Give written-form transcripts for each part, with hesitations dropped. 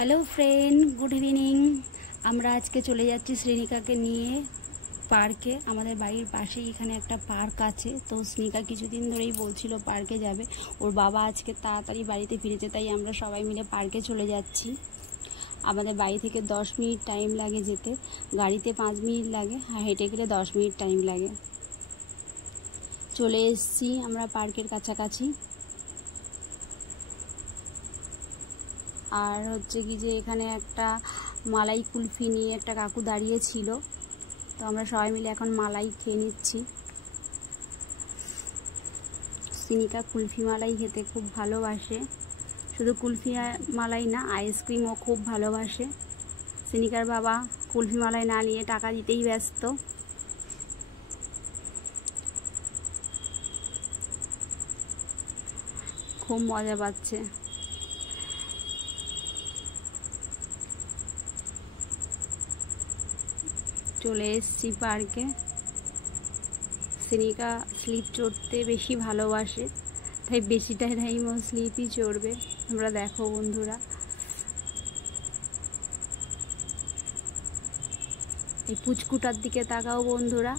Hello friend, good evening. আমরা আজকে চলে যাচ্ছি শ্রেণিকাকে নিয়ে পার্কে। আমাদের বাড়ির পাশেই এখানে একটা পার্ক আছে। তো শ্রেণিকা কিছুদিন ধরেই বলছিল পার্কে যাবে। ওর বাবা আজকে তাড়াতাড়ি বাড়িতে ফিরেছে, তাই আমরা সবাই মিলে পার্কে চলে যাচ্ছি। আমাদের বাড়ি থেকে 10 মিনিট টাইম লাগে যেতে, গাড়িতে 5 মিনিট লাগে, আর হেঁটে গেলে 10 মিনিট টাইম লাগে। চলে এসেছি আমরা পার্কের কাছাকাছি। আর হচ্ছে কি যে এখানে একটা মালাই কুলফি নিয়ে একটা কাকু দাঁড়িয়ে ছিল, তো আমরা সবাই মিলে এখন মালাই খেয়ে নিচ্ছি। শ্রেণিকা কুলফি মালাই খেতে খুব ভালোবাসে, শুধু কুলফি মালাই না, আইসক্রিমও খুব ভালোবাসে। শ্রেণিকার বাবা কুলফি মালাই না নিয়ে টাকা দিতেই ব্যস্ত। খুব মজা পাচ্ছে। চলে এসেছি পার্কে। শ্রেণিকা স্লিপ চড়তে বেশি ভালোবাসে, তাই বেশিটা টাইম ও স্লিপই চড়বে। তোমরা দেখো বন্ধুরা, এই পুচকুটার দিকে তাকাও বন্ধুরা,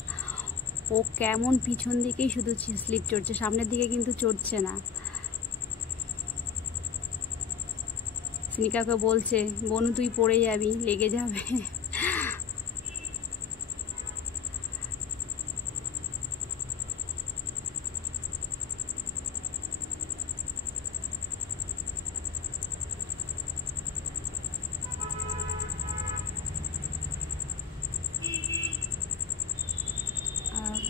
ও কেমন পিছন দিকেই শুধু স্লিপ চড়ছে, সামনের দিকে কিন্তু চড়ছে না। শ্রেণিকাকে বলছে, বনু তুই পড়ে যাবি, লেগে যাবে।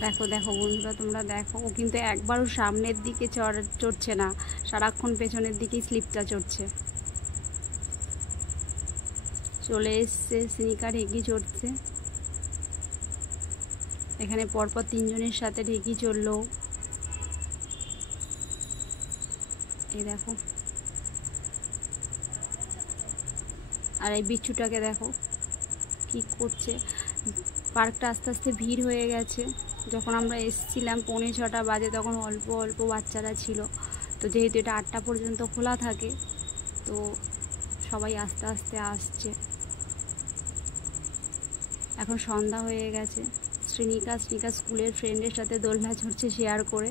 দেখো দেখো বন্ধুরা, তোমরা দেখো, ও কিন্তু একবারও সামনের দিকে চড়ছে না, সারাক্ষণ পেছনের দিকেই স্লিপটা চড়ছে। চলে এসছে শ্রেণিকা ঢেকি চড়ছে। এখানে পরপর 3 জনের সাথে ঢেকি চড়লো। এই দেখো, আর এই বিচ্ছুটাকে দেখো কি করছে। পার্কটা আস্তে আস্তে ভিড় হয়ে গেছে। যখন আমরা এসেছিলাম 5:45 বাজে, তখন অল্প অল্প বাচ্চারা ছিল। তো যেহেতু এটা 8টা পর্যন্ত খোলা থাকে, তো সবাই আস্তে আস্তে আসছে। এখন সন্ধ্যা হয়ে গেছে। শ্রেণিকা স্কুলের ফ্রেন্ডের সাথে দোলনা চড়ছে শেয়ার করে।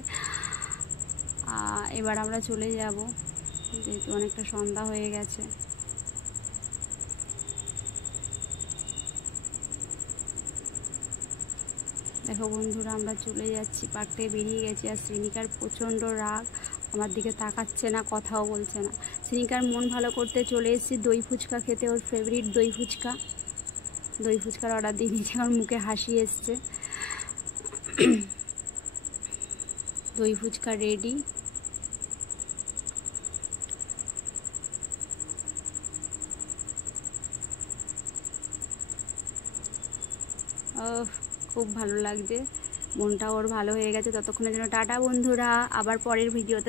এবার আমরা চলে যাব, যেহেতু অনেকটা সন্ধ্যা হয়ে গেছে। দেখো বন্ধুরা, আমরা চলে যাচ্ছি, পার্ক থেকে বেরিয়ে গেছি। আর শ্রেণিকার প্রচণ্ড রাগ, আমার দিকে তাকাচ্ছে না, কথাও বলছে না। শ্রেণিকার মন ভালো করতে চলে এসেছি দই ফুচকা খেতে, ওর ফেভারিট দই ফুচকা। দই ফুচকার অর্ডার দিয়ে দিয়েছি, আমার মুখে হাসি এসছে। দই ফুচকা রেডি। খুব ভালো লাগছে, মনটা ওর ভালো হয়ে গেছে। ততক্ষণের জন্য টাটা বন্ধুরা, আবার পরের ভিডিওতে